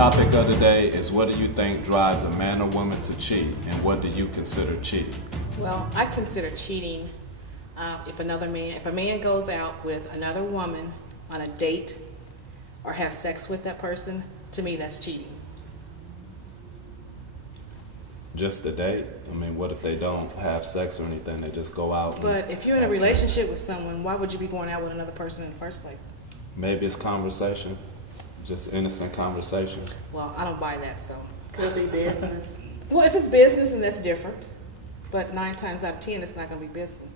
topic of the day is, what do you think drives a man or woman to cheat, and what do you consider cheating? Well, I consider cheating if a man goes out with another woman on a date or have sex with that person. To me, that's cheating. Just a date? I mean, what if they don't have sex or anything? They just go out. But if you're in a relationship with someone, why would you be going out with another person in the first place? Maybe it's conversation, just innocent conversation. Well, I don't buy that, so. Could be business. Well, if it's business, then that's different. But 9 times out of 10, it's not going to be business.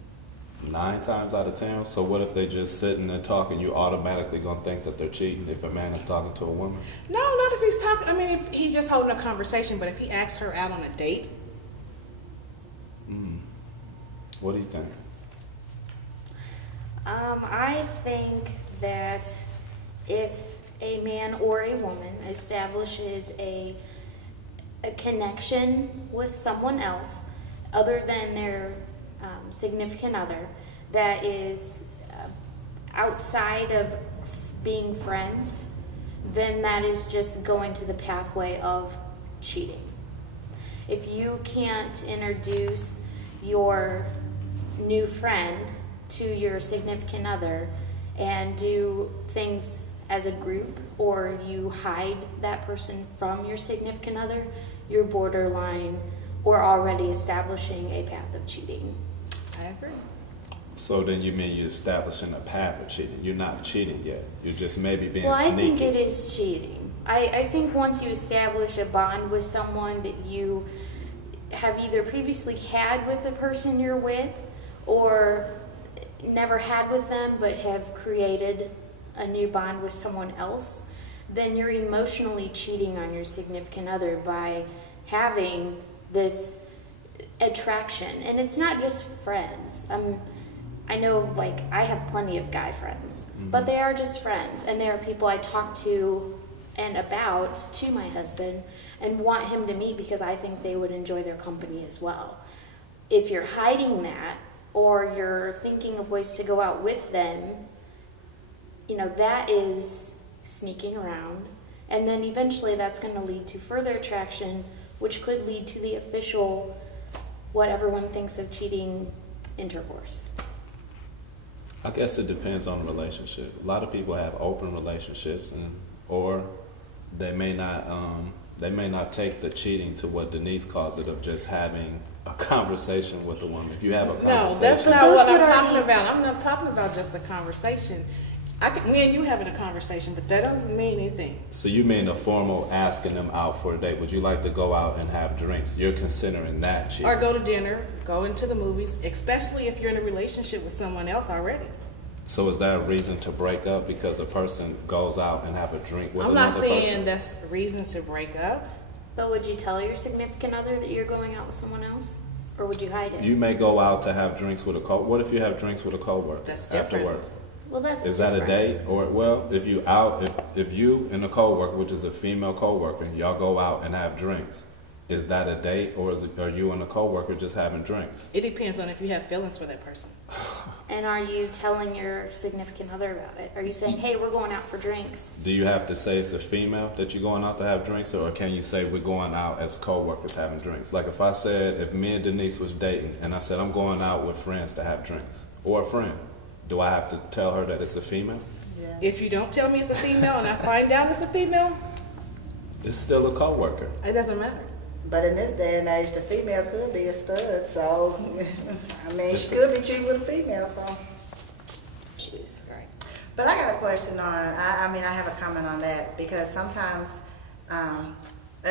9 times out of 10? So what if they just sitting and talking? You automatically going to think that they're cheating if a man is talking to a woman? No, not if he's talking. I mean, if he's just holding a conversation, but if he asks her out on a date. What do you think? I think that if a man or a woman establishes a connection with someone else other than their significant other that is outside of being friends, then that is just going to the pathway of cheating. If you can't introduce your new friend to your significant other and do things as a group, or you hide that person from your significant other, you're borderline or already establishing a path of cheating. I agree. So then you mean you're establishing a path of cheating. You're not cheating yet. You're just maybe being Well, sneaky. I think it is cheating. I think once you establish a bond with someone that you have either previously had with the person you're with or never had with them but have created a new bond with someone else, then you're emotionally cheating on your significant other by having this attraction. And it's not just friends. I know, like, I have plenty of guy friends, but they are just friends, and they are people I talk to and about to my husband and want him to meet because I think they would enjoy their company as well. If you're hiding that, or you're thinking of ways to go out with them, you know, that is sneaking around, and then eventually that's going to lead to further attraction, which could lead to the official, what everyone thinks of cheating, intercourse. I guess it depends on the relationship. A lot of people have open relationships, or they may not take the cheating to what Denise calls it, of just having a conversation with a woman. If you have a conversation. No, that's not what I'm talking about. I'm not talking about just a conversation. Me and you having a conversation, but that doesn't mean anything. So you mean a formal asking them out for a date? Would you like to go out and have drinks? You're considering that cheating. Or go to dinner, go into the movies, especially if you're in a relationship with someone else already. So is that a reason to break up because a person goes out and have a drink with I'm another person? not saying that's a reason to break up. But would you tell your significant other that you're going out with someone else? Or would you hide it? You may go out to have drinks with a What if you have drinks with a coworker That's after different. work? Well, that's Is that a different. date? Or, well, if you out, if you and a coworker, which is a female coworker, y'all go out and have drinks, is that a date, or are you and a coworker just having drinks? It depends on if you have feelings for that person. And are you telling your significant other about it? Are you saying, hey, we're going out for drinks? Do you have to say it's a female that you're going out to have drinks, or can you say we're going out as coworkers having drinks? Like if I said, if me and Denise was dating, and I said I'm going out with friends to have drinks, or a friend, do I have to tell her that it's a female? Yeah. If you don't tell me it's a female and I find out it's a female, It's still a coworker. it doesn't matter. But in this day and age, the female could be a stud, so, I mean, she could be cheating with a female, so. Choose. Right. But I got a question on, I have a comment on that, because sometimes an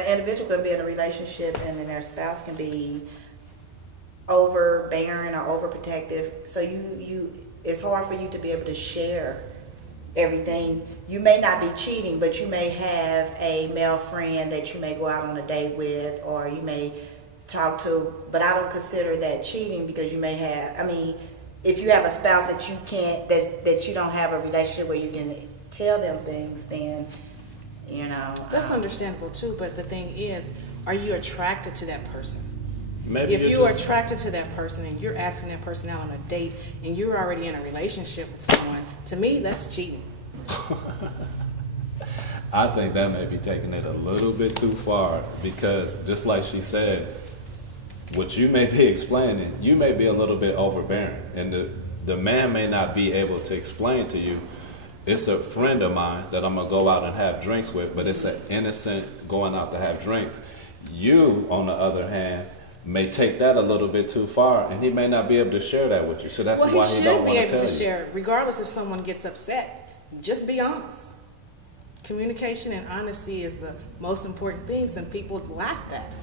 individual can be in a relationship and then their spouse can be overbearing or overprotective, so it's hard for you to be able to share everything. You may not be cheating, but you may have a male friend that you may go out on a date with, or you may talk to, but I don't consider that cheating, because you may have, if you have a spouse that you can't, that you don't have a relationship where you can tell them things, then, That's understandable too, but the thing is, are you attracted to that person? Maybe If you're you are just- attracted to that person and you're asking that person out on a date and you're already in a relationship with someone, to me, that's cheating. I think that may be taking it a little bit too far because just like she said, what you may be explaining, you may be a little bit overbearing. And the man may not be able to explain to you, it's a friend of mine that I'm going to go out and have drinks with, but it's an innocent going out to have drinks. You, on the other hand, may take that a little bit too far, and he may not be able to share that with you. So that's why he don't want to tell you. Well, he should be able to share, regardless if someone gets upset. Just be honest. Communication and honesty is the most important things, and people lack that.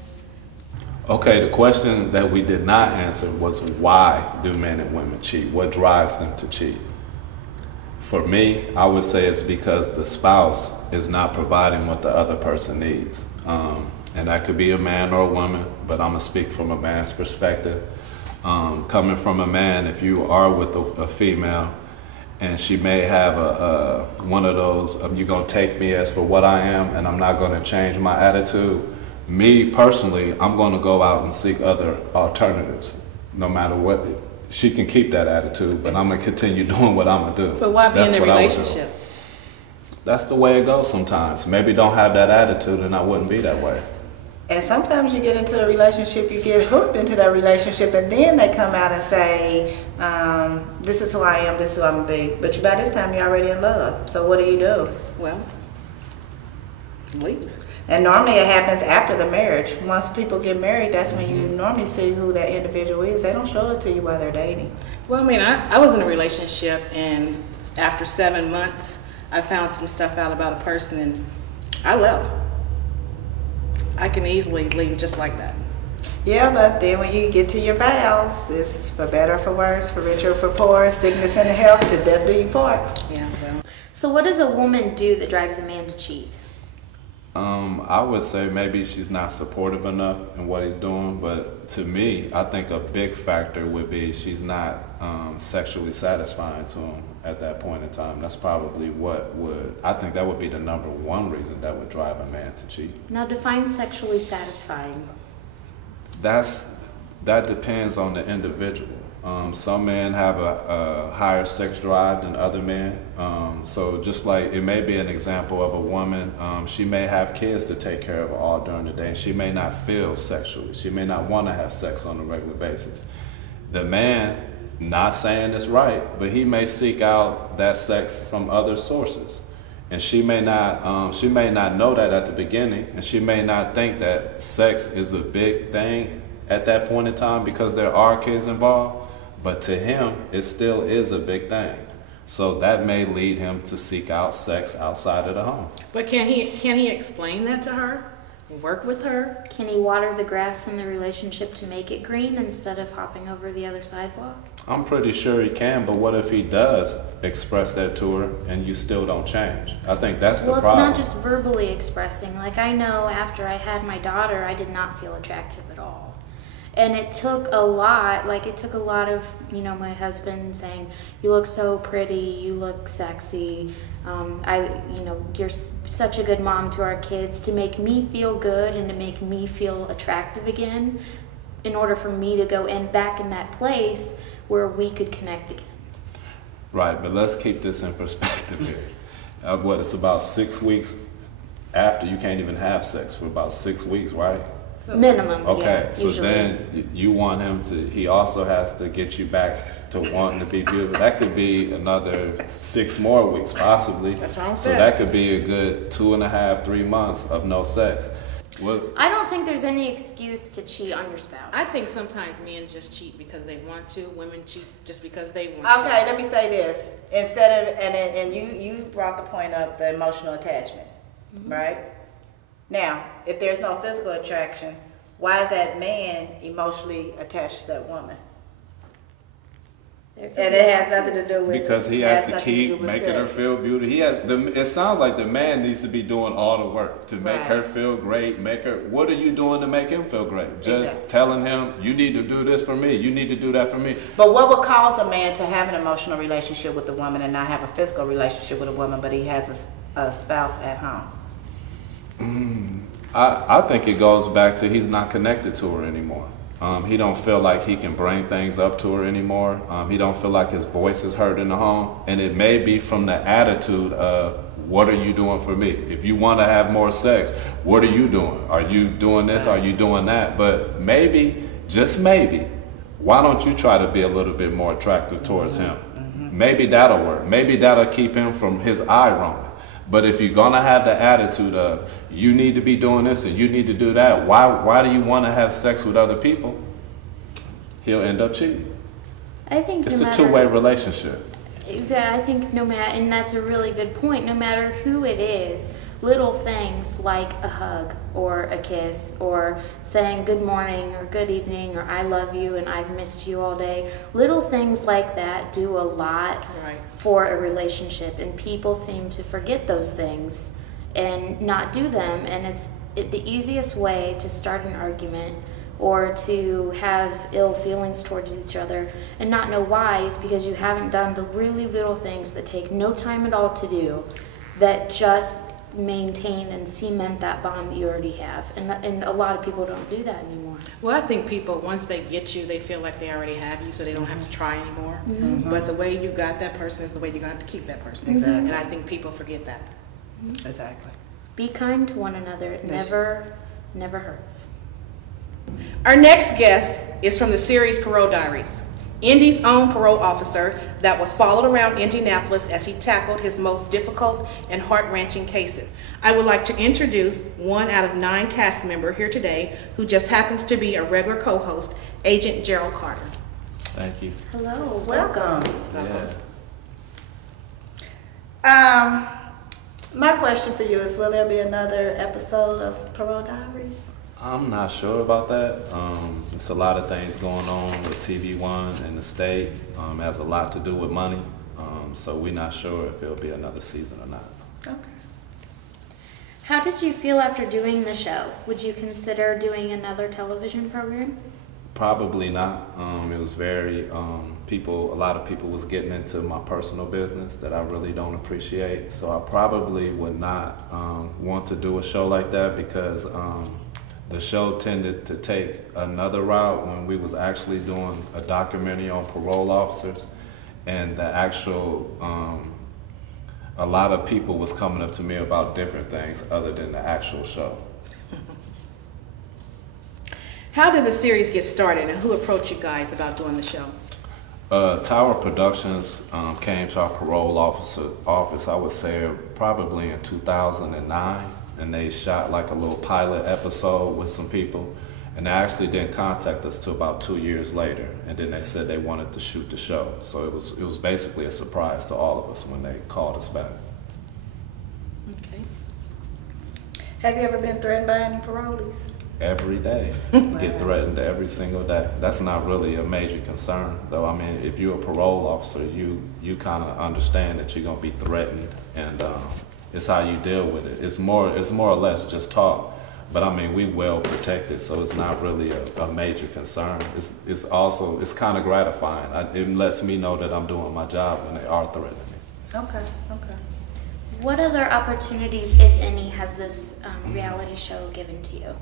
Okay, the question that we did not answer was why do men and women cheat? What drives them to cheat? For me, I would say it's because the spouse is not providing what the other person needs. And that could be a man or a woman, but I'm gonna speak from a man's perspective. Coming from a man, if you are with a female and she may have one of those, you're gonna take me as for what I am and I'm not gonna change my attitude. Me personally, I'm gonna go out and seek other alternatives, no matter what. She can keep that attitude, but I'm gonna continue doing what I'm gonna do. But why be in a relationship? That's the way it goes sometimes. Maybe don't have that attitude and I wouldn't be that way. And sometimes you get into a relationship, you get hooked into that relationship, and then they come out and say, this is who I am, this is who I'm going to be. But by this time, you're already in love. So what do? Well, leave. And normally it happens after the marriage. Once people get married, that's when you normally see who that individual is. They don't show it to you while they're dating. Well, I mean, I was in a relationship, and after 7 months, I found some stuff out about a person, and I left. I can easily leave just like that. Yeah, but then when you get to your vows, it's for better or for worse, for richer or for poor, sickness and health, to death do you part. Yeah, well. So what does a woman do that drives a man to cheat? I would say maybe she's not supportive enough in what he's doing, but to me, I think a big factor would be she's not sexually satisfying to him at that point in time. That's probably I think that would be the #1 reason that would drive a man to cheat. Now define sexually satisfying. That depends on the individual. Some men have a higher sex drive than other men. So just like it may be an example of a woman, she may have kids to take care of all during the day, and she may not feel sexually. She may not want to have sex on a regular basis. The man, not saying it's right, but he may seek out that sex from other sources. And she may not know that at the beginning, and she may not think that sex is a big thing at that point in time because there are kids involved. But to him, it still is a big thing. So that may lead him to seek out sex outside of the home. But can he explain that to her? Work with her? Can he water the grass in the relationship to make it green instead of hopping over the other sidewalk? I'm pretty sure he can, but what if he does express that to her and you still don't change? I think that's the problem. Well, it's not just verbally expressing. Like I know after I had my daughter, I did not feel attractive at all. And it took a lot, of, my husband saying, you look so pretty, you look sexy, you're such a good mom to our kids, to make me feel good and to make me feel attractive again, in order for me to go back in that place where we could connect again. Right, but let's keep this in perspective here. It's about 6 weeks after you can't even have sex for about 6 weeks, right? Minimum. Okay, yeah, so usually. then you want him to, he also has to get you back to wanting to be beautiful. That could be another 6 more weeks, possibly. That's what I'm So saying. that could be a good 2.5, 3 months of no sex. I don't think there's any excuse to cheat on your spouse. I think sometimes men just cheat because they want to. Women cheat just because they want to. Okay, let me say this. Instead of, and you brought the point up, the emotional attachment, right? Now, if there's no physical attraction, why is that man emotionally attached to that woman? And it has nothing to do with, because he has to keep making her feel beautiful. It sounds like the man needs to be doing all the work to make her feel great. What are you doing to make him feel great? Just telling him, you need to do this for me. You need to do that for me. But what would cause a man to have an emotional relationship with a woman and not have a physical relationship with a woman, but he has a spouse at home? I think it goes back to he's not connected to her anymore. He don't feel like he can bring things up to her anymore. He don't feel like his voice is heard in the home. And it may be from the attitude of What are you doing for me? If you want to have more sex, what are you doing? Are you doing this? Are you doing that? But maybe, just maybe, why don't you try to be a little bit more attractive towards him? Maybe that'll work. Maybe that'll keep him from his eye rolling. But if you're gonna have the attitude of you need to be doing this and you need to do that, why do you want to have sex with other people? He'll end up cheating. I think It's no a matter, two-way relationship. Exactly. I think no matter, and that's a really good point. No matter who it is, little things like a hug or a kiss or saying good morning or good evening or I love you and I've missed you all day, little things like that do a lot for a relationship, and people seem to forget those things and not do them, and it's the easiest way to start an argument or to have ill feelings towards each other and not know why is because you haven't done the really little things that take no time at all to do, that just maintain and cement that bond that you already have. And a lot of people don't do that anymore. Well, I think people, once they get you, they feel like they already have you, so they don't have to try anymore. But the way you got that person is the way you're going to have to keep that person. Exactly. And I think people forget that. Exactly. Be kind to one another. It never hurts. Our next guest is from the series Parole Diaries, Indy's own parole officer that was followed around Indianapolis as he tackled his most difficult and heart-wrenching cases. I would like to introduce one out of 9 cast members here today who just happens to be a regular co-host, Agent Gerald Carter. Thank you. Hello, Welcome. Yeah. My question for you is, will there be another episode of Parole Diaries? I'm not sure about that. It's a lot of things going on with TV One and the state. It has a lot to do with money. So we're not sure if there'll be another season or not. Okay. How did you feel after doing the show? Would you consider doing another television program? Probably not. It was very, a lot of people was getting into my personal business that I really don't appreciate. So I probably would not want to do a show like that because the show tended to take another route when we was actually doing a documentary on parole officers, and the actual, a lot of people was coming up to me about different things other than the actual show. How did the series get started and who approached you guys about doing the show? Tower Productions came to our parole office, I would say probably in 2009. And they shot like a little pilot episode with some people, and they actually didn't contact us till about 2 years later, and then they said they wanted to shoot the show. So it was basically a surprise to all of us when they called us back. Okay. Have you ever been threatened by any parolees? Every day. Get threatened every single day. That's not really a major concern, though. I mean, if you're a parole officer, you kind of understand that you're gonna be threatened, and it's how you deal with it. It's more or less just talk, but I mean, we well protected, so it's not really a major concern. It's also kind of gratifying. It lets me know that I'm doing my job when they are threatening me. Okay. What other opportunities, if any, has this reality show given to you?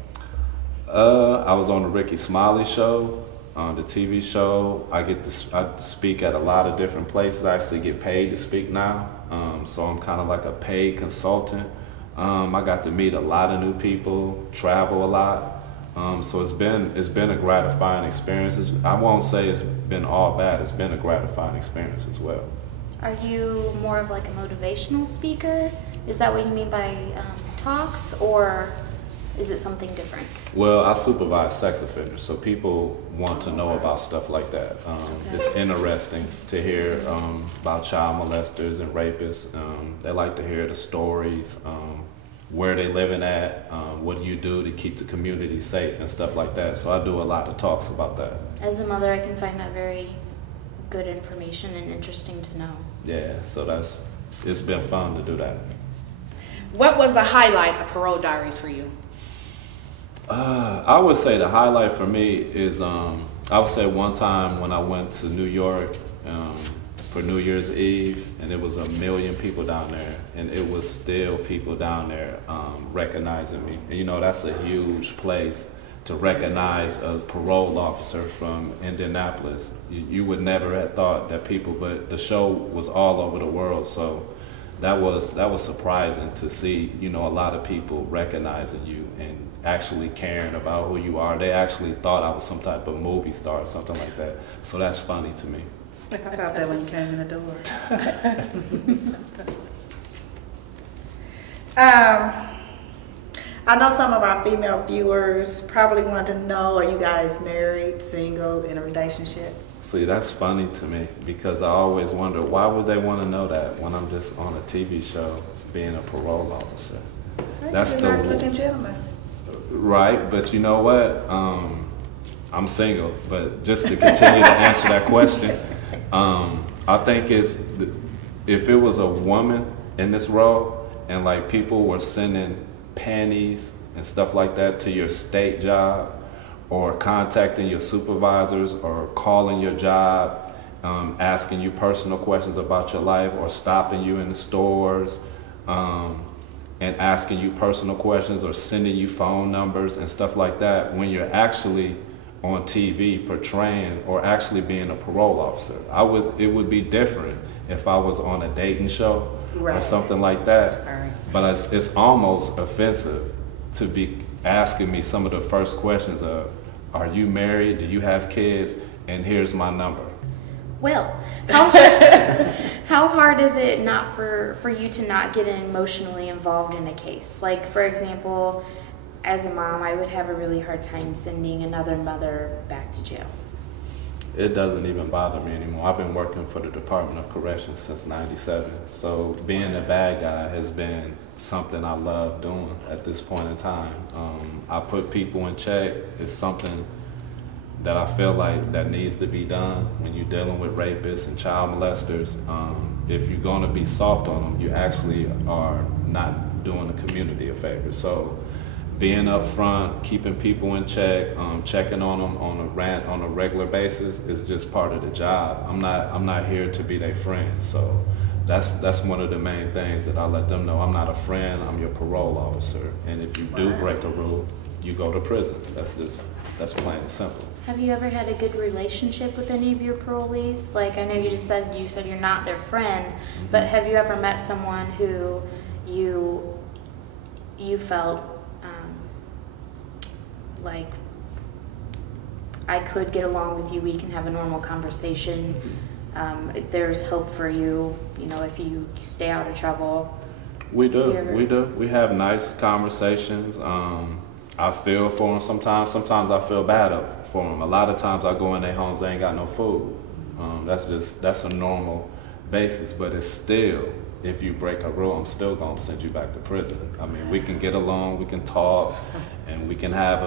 I was on the Ricky Smiley show, the TV show. I speak at a lot of different places. I actually get paid to speak now. So I'm kind of like a paid consultant. I got to meet a lot of new people, travel a lot. So it's been a gratifying experience. I won't say it's been all bad. It's been a gratifying experience as well. Are you more of like a motivational speaker? Is that what you mean by talks, or is it something different? Well, I supervise sex offenders, so people want to know about stuff like that. It's interesting to hear about child molesters and rapists. They like to hear the stories, where they living at, what do you do to keep the community safe and stuff like that. So I do a lot of talks about that. As a mother, I can find that very good information and interesting to know. Yeah, so it's been fun to do that. What was the highlight of Parole Diaries for you? I would say the highlight for me is, I would say one time when I went to New York for New Year's Eve, and it was 1 million people down there, and it was still people down there recognizing me. And, you know, that's a huge place to recognize a parole officer from Indianapolis. You would never have thought that people, but the show was all over the world, so that was surprising to see, you know, a lot of people recognizing you and actually caring about who you are. They actually thought I was some type of movie star or something like that. So that's funny to me. I thought that when you came in the door. I know some of our female viewers probably want to know, are you guys married, single, in a relationship? See, that's funny to me because I always wonder, why would they want to know that when I'm just on a TV show being a parole officer? That's You're a nice looking gentleman. Right, but you know what? I'm single, but just to continue to answer that question, I think if it was a woman in this role and like people were sending panties and stuff like that to your state job, or contacting your supervisors, or calling your job, asking you personal questions about your life, or stopping you in the stores, and asking you personal questions, or sending you phone numbers and stuff like that, when you're actually on TV portraying or actually being a parole officer. It would be different if I was on a dating show or something like that. Right. But it's almost offensive to be asking me some of the first questions of, are you married? Do you have kids? And here's my number. Well, how hard is it not for you to not get emotionally involved in a case? Like, for example, as a mom, I would have a really hard time sending another mother back to jail. It doesn't even bother me anymore. I've been working for the Department of Corrections since '97. So being a bad guy has been something I love doing at this point in time. I put people in check. It's something that I feel like that needs to be done when you're dealing with rapists and child molesters. If you're going to be soft on them, you actually are not doing the community a favor. So being up front, keeping people in check, checking on them on a regular basis is just part of the job. I'm not here to be their friend. So that's one of the main things that I let them know. I'm not a friend, I'm your parole officer. And if you do break a rule, you go to prison. That's plain and simple. Have you ever had a good relationship with any of your parolees? Like, I know you said you're not their friend, but have you ever met someone who you felt like, I could get along with you, we can have a normal conversation, there's hope for you, you know, if you stay out of trouble? We do. We have nice conversations. I feel for them sometimes. Sometimes I feel bad for them. A lot of times I go in their homes, they ain't got no food. That's a normal basis, but it's still, if you break a rule, I'm still gonna send you back to prison. I mean, we can get along, we can talk, and we can have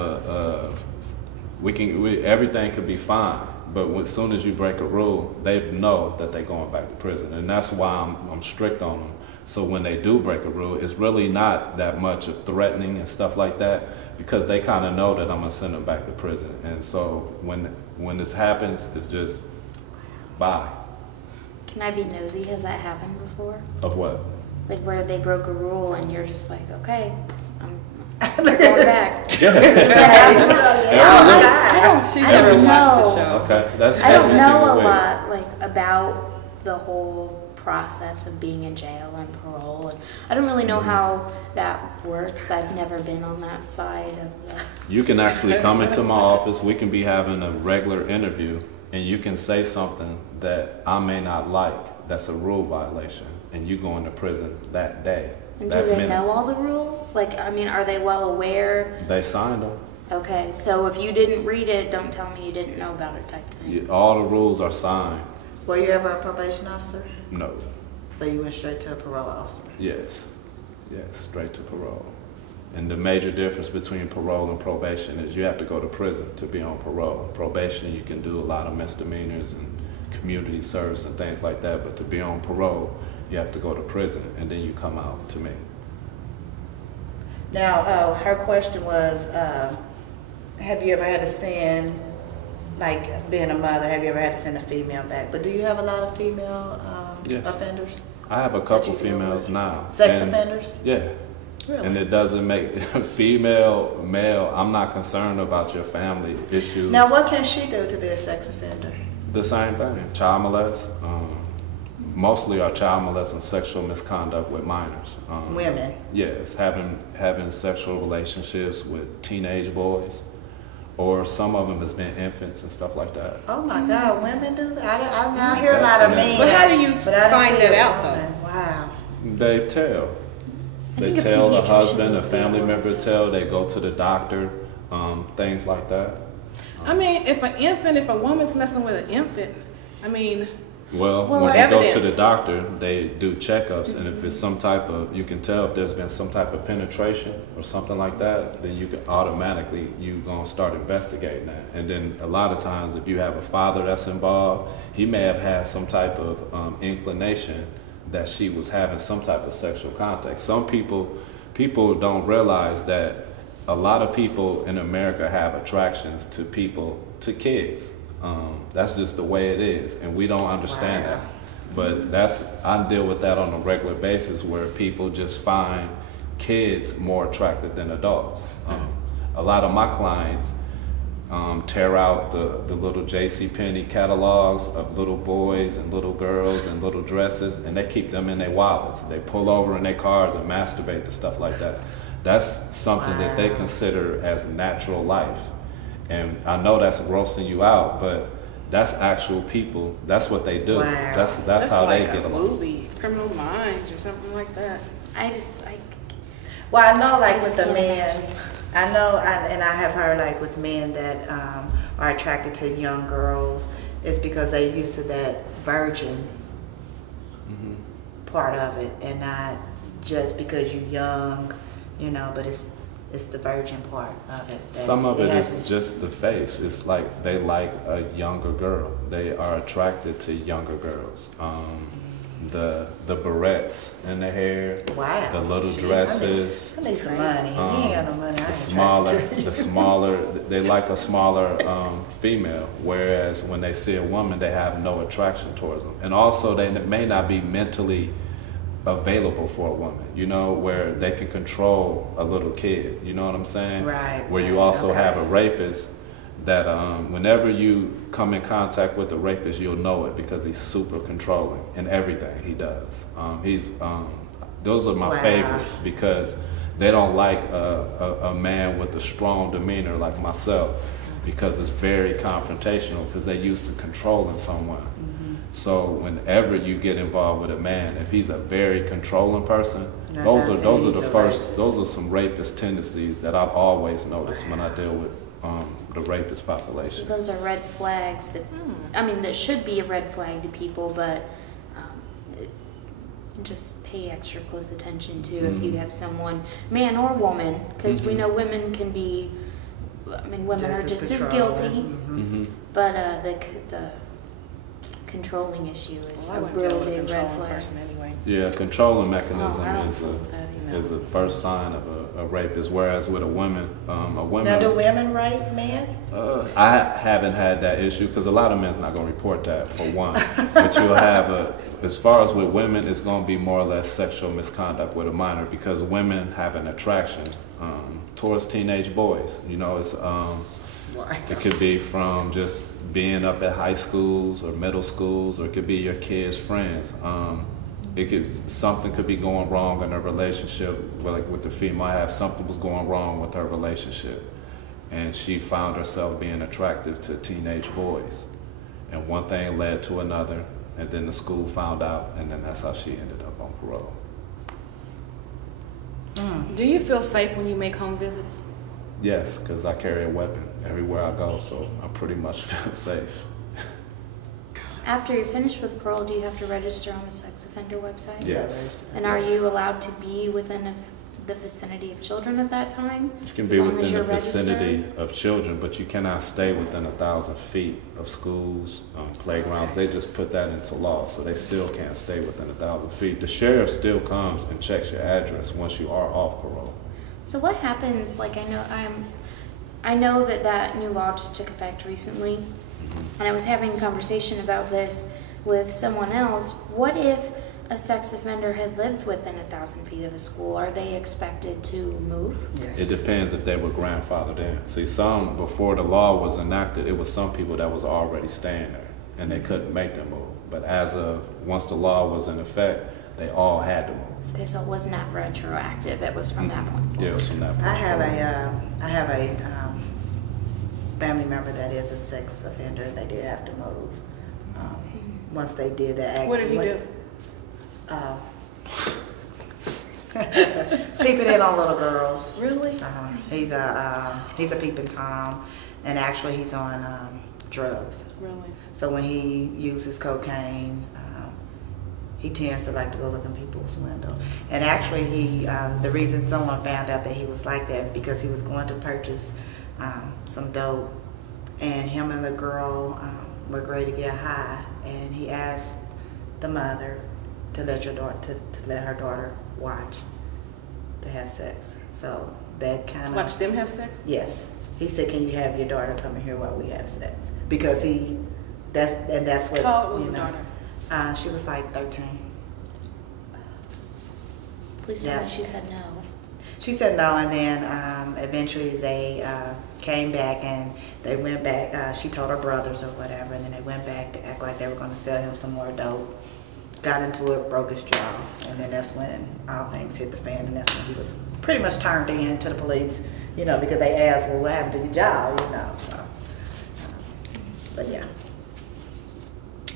everything could be fine. But as soon as you break a rule, they know that they're going back to prison, and that's why I'm strict on them. So when they do break a rule, it's really not that much of threatening and stuff like that, because they kind of know that I'm gonna send them back to prison. And so when this happens, it's just bye. Can I be nosy? Has that happened before? Of what? Like where they broke a rule and you're just like, okay, I'm going back. Yeah. She's never watched the show. Okay, that's I don't every know single a week. lot like about the whole process of being in jail and parole, and I don't really know how that works. I've never been on that side of the... You can actually come into my office, we can be having a regular interview, and you can say something that I may not like, that's a rule violation, and you go into prison that day. And do they know all the rules? Like, I mean, are they well aware? They signed them. Okay, so if you didn't read it, don't tell me you didn't know about it type of thing. All the rules are signed. Were you ever a probation officer? No. So you went straight to a parole officer? Yes, straight to parole. And the major difference between parole and probation is you have to go to prison to be on parole. Probation, you can do a lot of misdemeanors and community service and things like that, but to be on parole, you have to go to prison, and then you come out to me. Now, her question was, have you ever had to send, like being a mother, have you ever had to send a female back? But do you have a lot of female Yes. offenders? I have a couple females now. Sex and offenders? Yeah. Really? And it doesn't make female, male, I'm not concerned about your family issues. Now, what can she do to be a sex offender? The same thing, child molest, mostly are child molesting, sexual misconduct with minors. Women. Yes, having sexual relationships with teenage boys, or some of them has been infants and stuff like that. Oh my God, women do that? I now hear a lot of men. But how do you but I don't find see that a out, woman. Wow. They tell. I They think a tell the pediatrician husband, a would be family able member to. tell, they go to the doctor, things like that. I mean, if a woman's messing with an infant, I mean, Well, Well, when they go to evidence. the doctor, they do checkups, and if it's some type of, you can tell if there's been some type of penetration or something like that, then you can automatically, you gonna start investigating that. And then a lot of times, if you have a father that's involved, he may have had some type of inclination that she was having some type of sexual contact. Some people don't realize that a lot of people in America have attractions to to kids. That's just the way it is, and we don't understand Wow. that. But I deal with that on a regular basis, where people just find kids more attractive than adults. A lot of my clients tear out the little JCPenney catalogs of little boys and little girls and little dresses, and they keep them in their wallets. They pull over in their cars and masturbate to stuff like that. That's something that they Wow. consider as natural life. And I know that's grossing you out, but that's actual people. That's what they do. Wow. That's how like they get a along. movie, Criminal Minds or something like that. Well, I know, like I with just the can't men, imagine. I know, and I have heard like with men that are attracted to young girls, it's because they're used to that virgin part of it, and not just because you're young, but it's the virgin part of it. that Some of it is hasn't- just the face. It's like they like a younger girl. They are attracted to younger girls. The barrettes in the hair, Wow. the little Jeez, dresses. I need some money. You ain't got no money. I The ain't smaller, attracted to the smaller, they like a smaller female, whereas when they see a woman, they have no attraction towards them. And also, they may not be mentally available for a woman, where they can control a little kid, you know what I'm saying? Right, Where you right, also okay. have a rapist that whenever you come in contact with the rapist, you'll know it because he's super controlling in everything he does. Those are my Wow. favorites because they don't like a man with a strong demeanor like myself, because it's very confrontational, because they're used to controlling someone. So whenever you get involved with a man, if he's a very controlling person, Nine those times are he's the a first. rapist. Those are some rapist tendencies that I've always noticed when I deal with the rapist So population. those are red flags that should be a red flag to people, but just pay extra close attention to if you have someone, man or woman, because we know women can be, women are just as guilty, Mm-hmm. but the controlling issue is Well, I a wouldn't deal real with a big red controlling flag. person anyway. Yeah, controlling Oh, mechanism I don't is fool with that either. is the first sign of a rapist. Whereas with a woman, Now, do women rape men? I haven't had that issue because a lot of men's not going to report that, for one. But you'll have as far as with women, it's going to be more or less sexual misconduct with a minor, because women have an attraction towards teenage boys. It's it could be from just being up at high schools or middle schools, or it could be your kids' friends. Something could be going wrong in a relationship, like with the female. Something was going wrong with her relationship, and she found herself being attractive to teenage boys, and one thing led to another, and then the school found out, and then that's how she ended up on parole. Do you feel safe when you make home visits? Yes, because I carry a weapon everywhere I go, so I pretty much feel safe. After you're finished with parole, do you have to register on the sex offender website? Yes. And are Yes. you allowed to be within the vicinity of children at that time? You can As be long as within the you're registered? vicinity of children, but you cannot stay within 1,000 feet of schools, playgrounds. They just put that into law, so they still can't stay within 1,000 feet. The sheriff still comes and checks your address once you are off parole. So what happens, I know that new law just took effect recently, and I was having a conversation about this with someone else. What if a sex offender had lived within 1,000 feet of a school? Are they expected to move? Yes. It depends if they were grandfathered in. See, before the law was enacted, it was some people that was already staying there. and they couldn't make them move. But once the law was in effect, they all had to move. Okay, so it was not retroactive. It was from that point forward. Yeah, it was from that point I have forward. a family member that is a sex offender. They did have to move once they did the act. What did he do? Peeping in on little girls. Really? He's a peeping Tom, and actually he's on drugs. Really? So when he uses cocaine, he tends to like to go look in people's window. And actually, the reason someone found out that he was like that because he was going to purchase some dope, and him and the girl were ready to get high, and he asked the mother to let her daughter watch to have sex. So that kind of Watch them have sex? Yes, he said, "Can you have your daughter come in here while we have sex?" Because that's what. How old was the daughter? She was like 13. Please tell Yeah. me she said no. She said no, and then eventually they came back and they went back. She told her brothers or whatever, and then they went back to act like they were going to sell him some more dope. Got into it, broke his jaw, and then that's when all things hit the fan, and that's when he was pretty much turned in to the police, because they asked, well, what happened to your jaw, so. But yeah.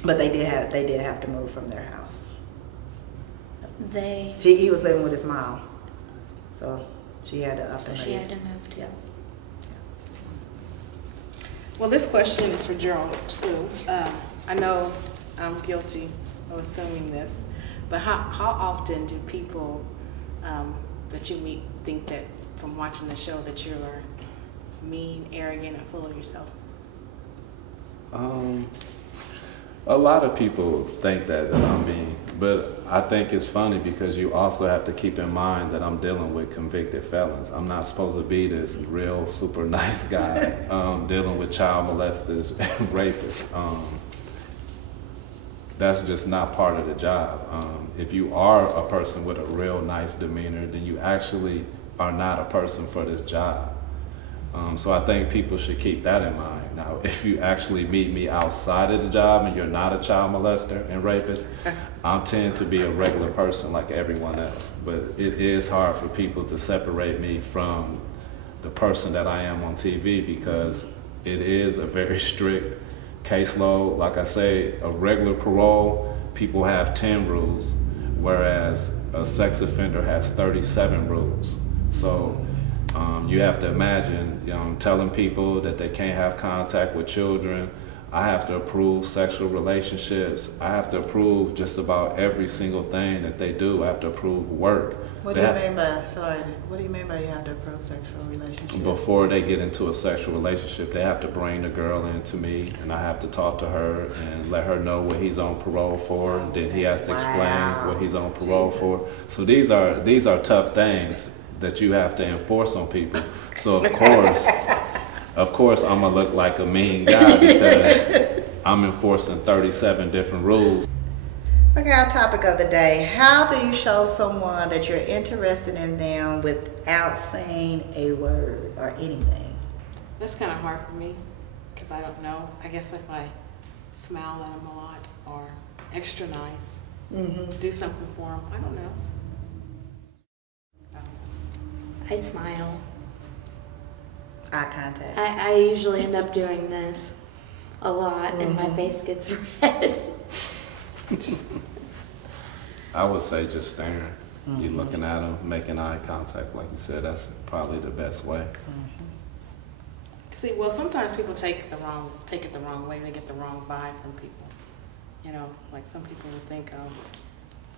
But they did have to move from their house. He was living with his mom, so she had to So she had to move too. Yeah. Well, this question is for Gerald, too. I know I'm guilty of assuming this, but how often do people that you meet think that from watching the show that you're mean, arrogant, and full of yourself? A lot of people think that I'm mean, but I think it's funny because you also have to keep in mind that I'm dealing with convicted felons. I'm not supposed to be this real super nice guy dealing with child molesters and rapists. That's just not part of the job. If you are a person with a real nice demeanor, then you actually are not a person for this job. So I think people should keep that in mind. Now, if you actually meet me outside of the job and you're not a child molester and rapist, I tend to be a regular person like everyone else. But it is hard for people to separate me from the person that I am on TV because it is a very strict caseload. Like I say, a regular parole, people have 10 rules, whereas a sex offender has 37 rules. So you have to imagine, telling people that they can't have contact with children. I have to approve sexual relationships. I have to approve just about every single thing that they do. I have to approve work. What do you mean by you have to approve sexual relationships? Before they get into a sexual relationship, they have to bring the girl into me, and I have to talk to her and let her know what he's on parole for. And then he has to explain what he's on parole for. So these are tough things that you have to enforce on people. So of course I'm gonna look like a mean guy because I'm enforcing 37 different rules. Okay, our topic of the day: how do you show someone that you're interested in them without saying a word or anything? That's kind of hard for me because I don't know. I guess if I smile at them a lot or extra nice, do something for them. I don't know. I smile. Eye contact. I usually end up doing this a lot, and my face gets red. I would say just staring. You're looking at them, making eye contact, like you said. That's probably the best way. See, well, sometimes people take it the wrong way. They get the wrong vibe from people. Like some people would think,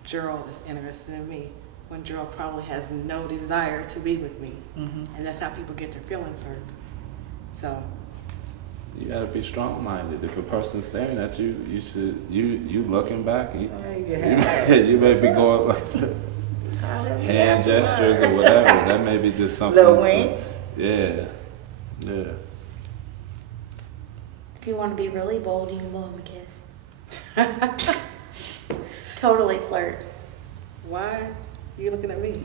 Gerald is interested in me, when Gerald probably has no desire to be with me. And that's how people get their feelings hurt. So You gotta be strong-minded. If a person's staring at you, you looking back. You may be going hand gestures or whatever. That may be just something. Little wink. Yeah. If you want to be really bold, you can blow him a kiss. Totally flirt. why are you looking at me?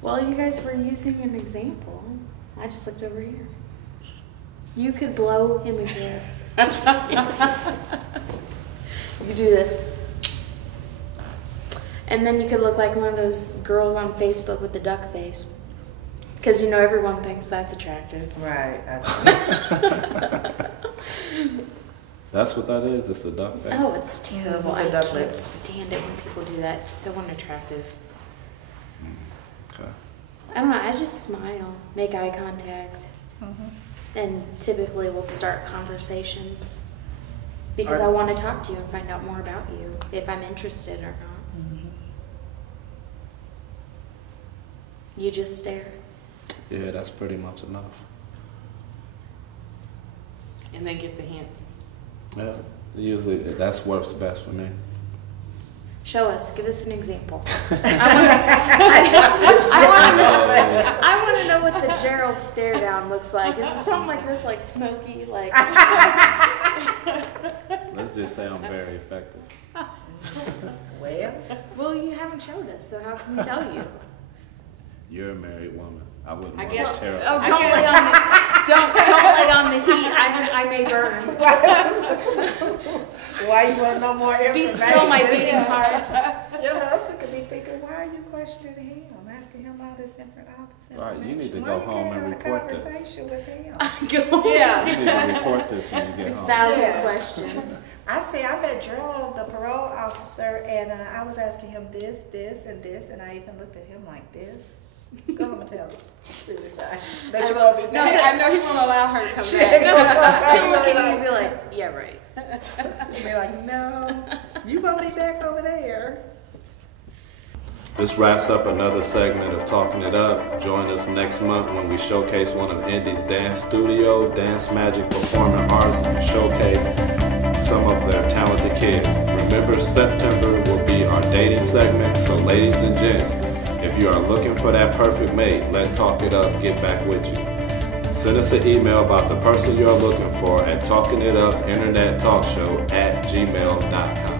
Well, you guys were using an example. I just looked over here. You could blow him a kiss. You could do this. And then you could look like one of those girls on Facebook with the duck face. Because you know everyone thinks that's attractive. Right. That's what that is. It's a duck face. Oh, it's terrible. The I duck can't lips. stand it when people do that. It's so unattractive. Okay. I don't know. I just smile, make eye contact, and typically we'll start conversations because I want to talk to you and find out more about you if I'm interested or not. You just stare. Yeah, that's pretty much enough. And then get the hint. Yeah, usually that's works best for me. Show us. Give us an example. I want to know what the Gerald stare down looks like. Is it something like this, like smoky, like? Let's just say I'm very effective. Well, You haven't showed us, so how can we tell you? You're a married woman. I wouldn't I want guess- to tear Oh, up. don't lay on the don't lay on the heat. I may burn. why you want no more information? Be still, my beating heart. Your husband could be thinking, why are you questioning him? Asking him all this information. Right, you need to Why go you home carrying and on a report this. conversation with him? Go. Yeah. You need to report this when you get home. 1,000 questions. I met Gerald, the parole officer, and I was asking him this, and this, and I even looked at him like this. Go home and tell him. Suicide. That you won't be No, back. I know he won't allow her to come He'll back. Look at you and be like, yeah, right. be like, no, you won't be back over there. This wraps up another segment of Talking It Up. Join us next month when we showcase one of Indy's dance studio, Dance Magic Performing Arts, and showcase some of their talented kids. Remember, September will be our dating segment, so ladies and gents, if you are looking for that perfect mate, let Talk It Up get back with you. Send us an email about the person you're looking for at talkingitupinternettalkshow@gmail.com.